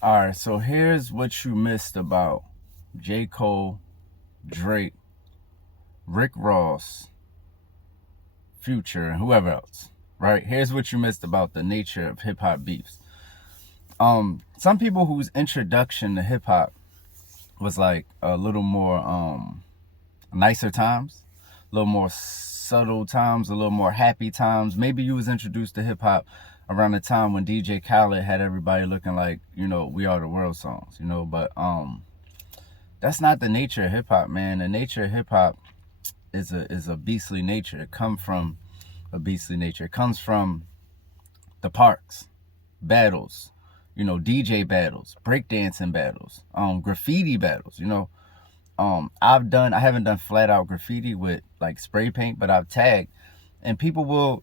All right, so here's what you missed about J. Cole, Drake, Rick Ross, Future, and whoever else. Right? Here's what you missed about the nature of hip hop beefs. Some people whose introduction to hip hop was like a little more nicer times, a little more subtle times, a little more happy times. Maybe you was introduced to hip hop around the time when DJ Khaled had everybody looking like, We Are the World songs, but that's not the nature of hip hop, man. The nature of hip hop is a beastly nature. It comes from a beastly nature. It comes from the parks, battles, DJ battles, breakdancing battles, graffiti battles, I haven't done flat out graffiti with like spray paint, but I've tagged, and people will,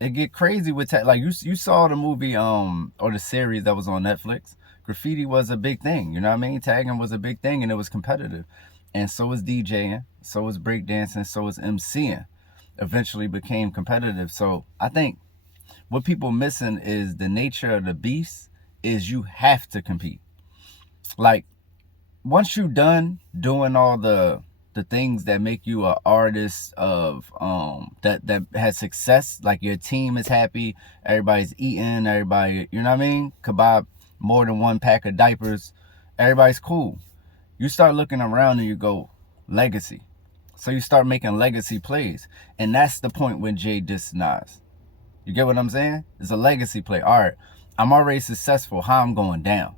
it get crazy with tag. Like you saw the movie or the series that was on Netflix. Graffiti was a big thing, you know what I mean? Tagging was a big thing, and it was competitive, and so was DJing, so was breakdancing, so was MCing. Eventually became competitive. So I think what people missing is the nature of the beast is you have to compete. Like once you done doing all the things that make you an artist of that has success, like your team is happy, everybody's eating, everybody, you know what I mean, kebab, more than one pack of diapers, everybody's cool. You start looking around and you go, legacy. So you start making legacy plays, and that's the point when Jay dissed Nas. You get what I'm saying? It's a legacy play. All right, I'm already successful. How I'm going down?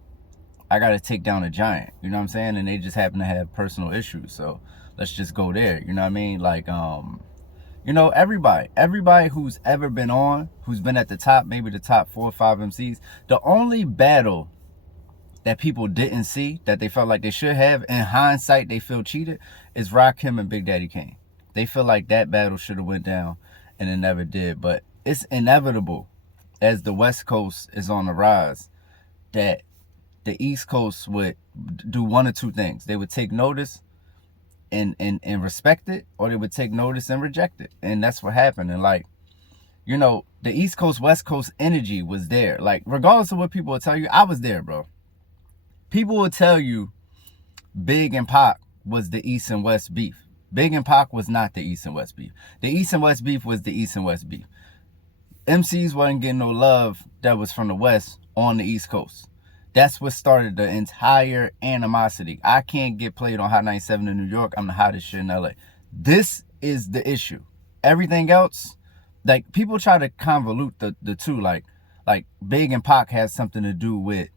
I got to take down a giant. You know what I'm saying? And they just happen to have personal issues. So let's just go there. You know what I mean? Like, everybody who's ever been on, who's been at the top, maybe the top 4 or 5 MCs, the only battle that people didn't see that they felt like they should have, in hindsight, they feel cheated, is Rakim and Big Daddy Kane. They feel like that battle should have went down, and it never did. But it's inevitable, as the West Coast is on the rise, that the East Coast would do one or two things. They would take notice and respect it, or they would take notice and reject it. And that's what happened. And like, the East Coast, West Coast energy was there. Like, regardless of what people will tell you, I was there, bro. People will tell you Big and Pac was the East and West beef. Big and Pac was not the East and West beef. The East and West beef was the East and West beef. MCs wasn't getting no love that was from the West on the East Coast. That's what started the entire animosity. I can't get played on Hot 97 in New York. I'm the hottest shit in LA. This is the issue. Everything else, like, people try to convolute the two. Like Big and Pac has something to do with,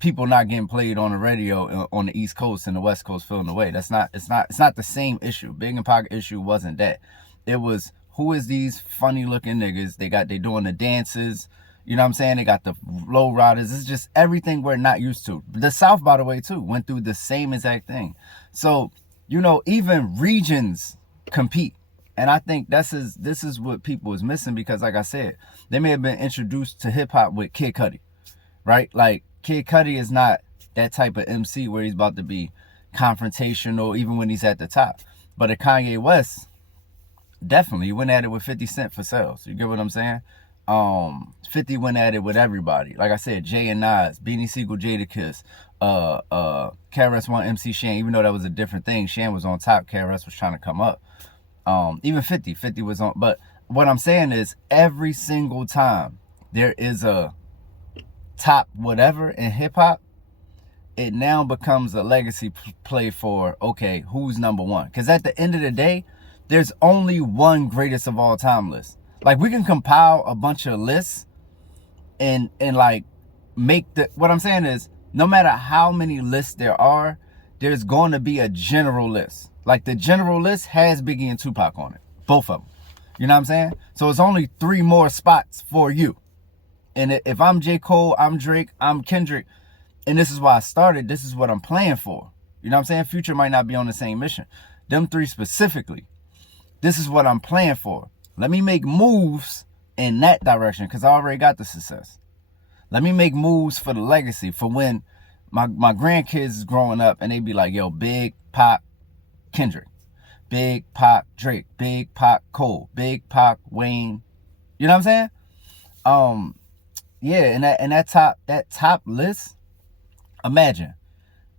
people not getting played on the radio on the East Coast and the West Coast feeling away. It's not the same issue. Big and Pac issue wasn't that. It was, who is these funny looking niggas? They doing the dances. You know what I'm saying? They got the low riders. It's just everything we're not used to. The South, by the way, too, went through the same exact thing. So, even regions compete. And I think this is what people is missing, because, like I said, they may have been introduced to hip hop with Kid Cudi, right? Like, Kid Cudi is not that type of MC where he's about to be confrontational, even when he's at the top. But a Kanye West, definitely, he went at it with 50 Cent for sales. You get what I'm saying? 50 went at it with everybody. Like I said, Jay and Nas, Beanie Siegel, Jadakiss, KRS-One, MC Shan. Even though that was a different thing, Shan was on top, KRS was trying to come up. Even 50 was on. But what I'm saying is, every single time there is a top whatever in hip hop, it now becomes a legacy play for, okay, who's number one? Because at the end of the day, there's only one greatest of all time list. Like, we can compile a bunch of lists and like make what I'm saying is, no matter how many lists there are, there's going to be a general list. Like, the general list has Biggie and Tupac on it. Both of them. You know what I'm saying? So it's only 3 more spots for you. And if I'm J. Cole, I'm Drake, I'm Kendrick, and this is why I started, this is what I'm playing for. You know what I'm saying? Future might not be on the same mission. Them 3 specifically, this is what I'm playing for. Let me make moves in that direction, because I already got the success. Let me make moves for the legacy, for when my grandkids is growing up and they be like, yo, Big Pac, Kendrick, Big Pac, Drake, Big Pac, Cole, Big Pac, Wayne. You know what I'm saying? yeah, and that top list, imagine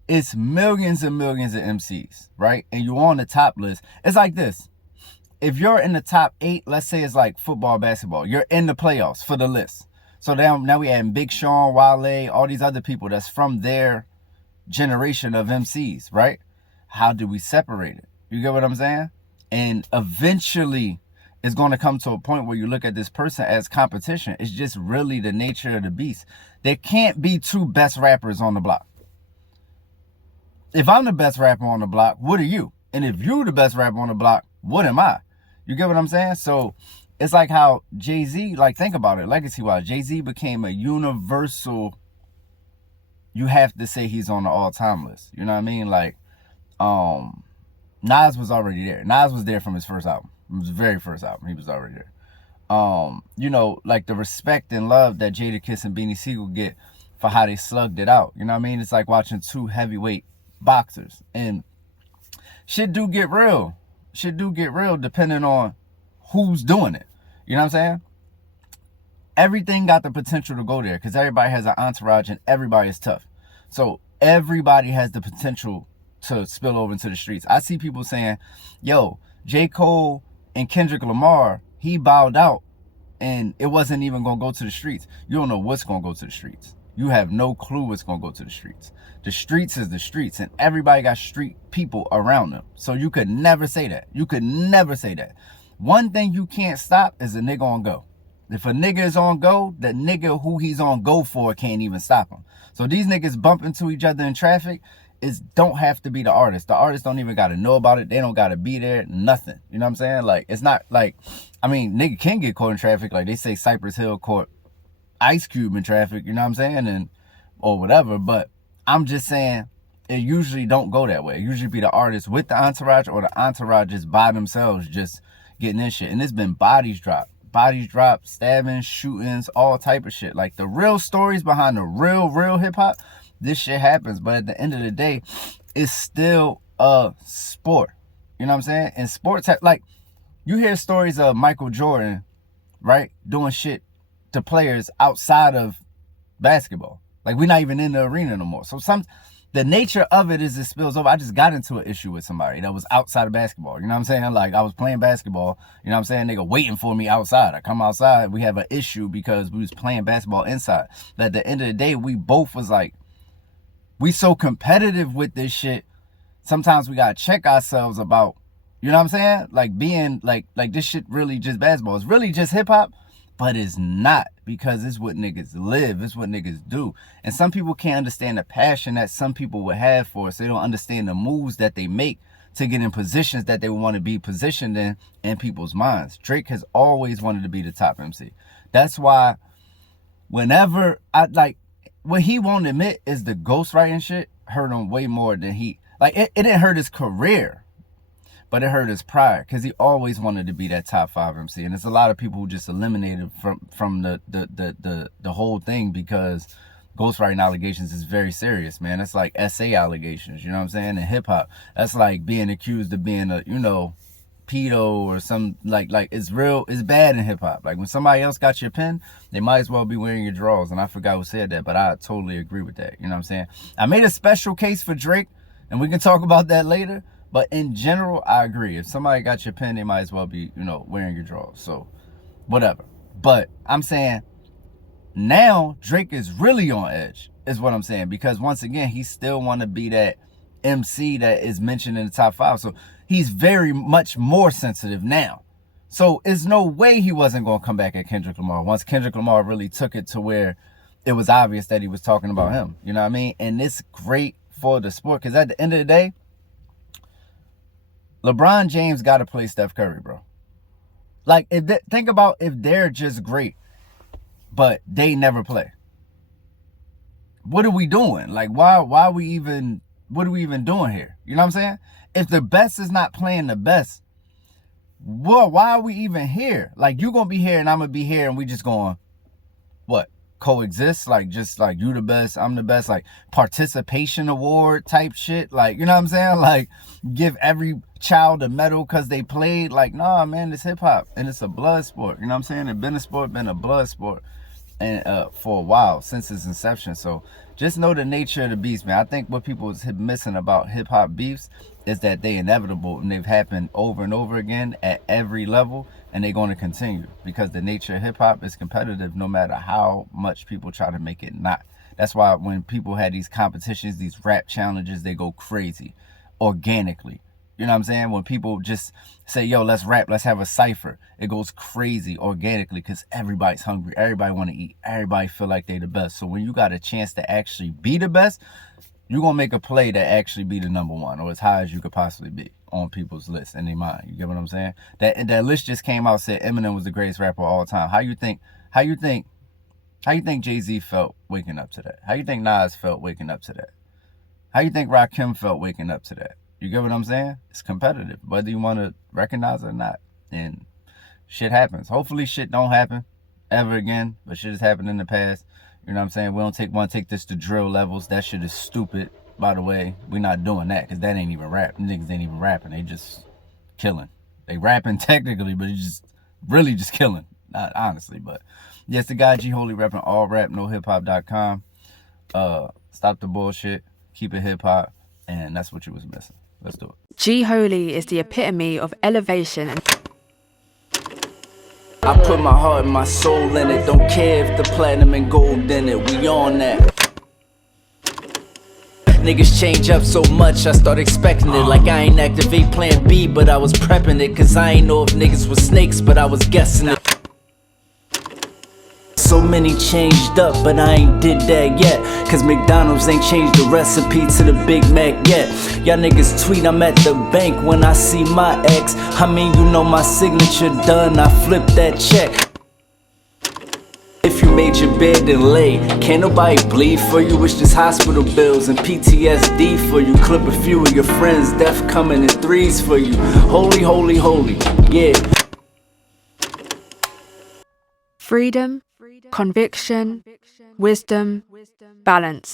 it's millions and millions of MCs, right? And you're on the top list. It's like this. If you're in the top 8, let's say it's like football, basketball, you're in the playoffs for the list. So now we add Big Sean, Wale, all these other people that's from their generation of MCs, right? How do we separate it? You get what I'm saying? And eventually it's going to come to a point where you look at this person as competition. It's just really the nature of the beast. There can't be 2 best rappers on the block. If I'm the best rapper on the block, what are you? And if you're the best rapper on the block, what am I? You get what I'm saying? So it's like how Jay-Z, like, think about it, legacy-wise, Jay-Z became a universal, you have to say he's on the all-time list. You know what I mean? Like, Nas was already there. Nas was there from his first album. It was the very first album. He was already there. You know, like the respect and love that Jadakiss and Beanie Sigel get for how they slugged it out. You know what I mean? It's like watching 2 heavyweight boxers. And shit do get real. Shit do get real depending on who's doing it. You know what I'm saying? Everything got the potential to go there because everybody has an entourage and everybody is tough. So everybody has the potential to spill over into the streets. I see people saying, yo, J. Cole and Kendrick Lamar, he bowed out and it wasn't even going to go to the streets. You don't know what's going to go to the streets. You have no clue what's going to go to the streets. The streets is the streets, and everybody got street people around them. So you could never say that. You could never say that. One thing you can't stop is a nigga on go. If a nigga is on go, the nigga who he's on go for can't even stop him. So these niggas bump into each other in traffic. It don't have to be the artist. The artist don't even got to know about it. They don't got to be there. Nothing. You know what I'm saying? Like, it's not like, I mean, nigga can get caught in traffic. Like they say Cypress Hill caught Ice Cube in traffic. You know what I'm saying? And or whatever. But I'm just saying it usually don't go that way. It usually be the artist with the entourage or the entourage just by themselves just getting in shit. And it's been bodies dropped. Bodies dropped, stabbings, shootings, all type of shit. Like the real stories behind the real hip-hop, this shit happens. But at the end of the day, it's still a sport. You know what I'm saying? And sports, like, you hear stories of Michael Jordan, right, doing shit to players outside of basketball. Like, we're not even in the arena no more. So the nature of it is it spills over. I just got into an issue with somebody that was outside of basketball. You know what I'm saying? Like, I was playing basketball. You know what I'm saying? Nigga waiting for me outside. I come outside. We have an issue because we was playing basketball inside. But at the end of the day, we both was like, we so competitive with this shit. Sometimes we got to check ourselves about, you know what I'm saying? Like, being like this shit really just basketball. It's really just hip hop. But it's not, because it's what niggas live. It's what niggas do. And some people can't understand the passion that some people would have for us. They don't understand the moves that they make to get in positions that they want to be positioned in people's minds. Drake has always wanted to be the top MC. That's why whenever what he won't admit is the ghostwriting shit hurt him way more than it didn't hurt his career. But it hurt his pride because he always wanted to be that top 5 MC. And there's a lot of people who just eliminated from the whole thing because ghostwriting allegations is very serious, man. It's like SA allegations, you know what I'm saying? In hip hop, that's like being accused of being a, pedo or some, like it's real, it's bad in hip hop. Like when somebody else got your pen, they might as well be wearing your drawers. And I forgot who said that, but I totally agree with that. You know what I'm saying? I made a special case for Drake, and we can talk about that later. But in general, I agree. If somebody got your pen, they might as well be, wearing your drawers. So, whatever. But I'm saying now Drake is really on edge, is what I'm saying. Because once again, he still want to be that MC that is mentioned in the top 5. So, he's very much more sensitive now. So, there's no way he wasn't going to come back at Kendrick Lamar once Kendrick Lamar really took it to where it was obvious that he was talking about him. You know what I mean? And it's great for the sport. Because at the end of the day, LeBron James got to play Steph Curry, bro. Like, think about if they're just great, but they never play. What are we doing? Like, why are we even, what are we even doing here? You know what I'm saying? If the best is not playing the best, why are we even here? Like, you going to be here and I'm going to be here and we just going, what? Coexist, like, just like you the best, I'm the best, like participation award type shit, like, you know what I'm saying? Like, give every child a medal because they played. Like, nah, man, it's hip hop and it's a blood sport. You know what I'm saying? It's been a sport, been a blood sport. and for a while, since its inception. So just know the nature of the beast, man. I think what people is missing about hip hop beefs is that they inevitable and they've happened over and over again at every level, and they're going to continue because the nature of hip hop is competitive no matter how much people try to make it not. That's why when people had these competitions, these rap challenges, they go crazy organically. You know what I'm saying? When people just say, yo, let's rap, let's have a cipher, it goes crazy organically because everybody's hungry. Everybody want to eat. Everybody feel like they the best. So when you got a chance to actually be the best, you're going to make a play to actually be the number one or as high as you could possibly be on people's list in their mind. You get what I'm saying? That list just came out, said Eminem was the greatest rapper of all time. How you think Jay-Z felt waking up to that? How you think Nas felt waking up to that? How you think Rakim felt waking up to that? You get what I'm saying? It's competitive, whether you want to recognize it or not. And shit happens. Hopefully shit don't happen ever again, but shit has happened in the past. You know what I'm saying? We don't want to take this to drill levels. That shit is stupid, by the way. We're not doing that because that ain't even rap. Niggas ain't even rapping. They just killing. They rapping technically, but it's just really just killing. Not honestly, but yes, the guy G Holy repping all rap, no hiphop.com. Stop the bullshit. Keep it hip hop. And that's what you was missing. Let's do it. G Holy is the epitome of elevation and I put my heart and my soul in it. Don't care if the platinum and gold in it. We on that. Niggas change up so much, I start expecting it. Like I ain't activate plan B, but I was prepping it. Cause I ain't know if niggas was snakes, but I was guessing it. So many changed up, but I ain't did that yet. Cause McDonald's ain't changed the recipe to the Big Mac yet. Y'all niggas tweet I'm at the bank when I see my ex. I mean, you know my signature done, I flip that check. If you made your bed and lay, can't nobody bleed for you. It's just hospital bills and PTSD for you. Clip a few of your friends, death coming in threes for you. Holy, holy, holy, yeah. freedom, conviction, wisdom, balance.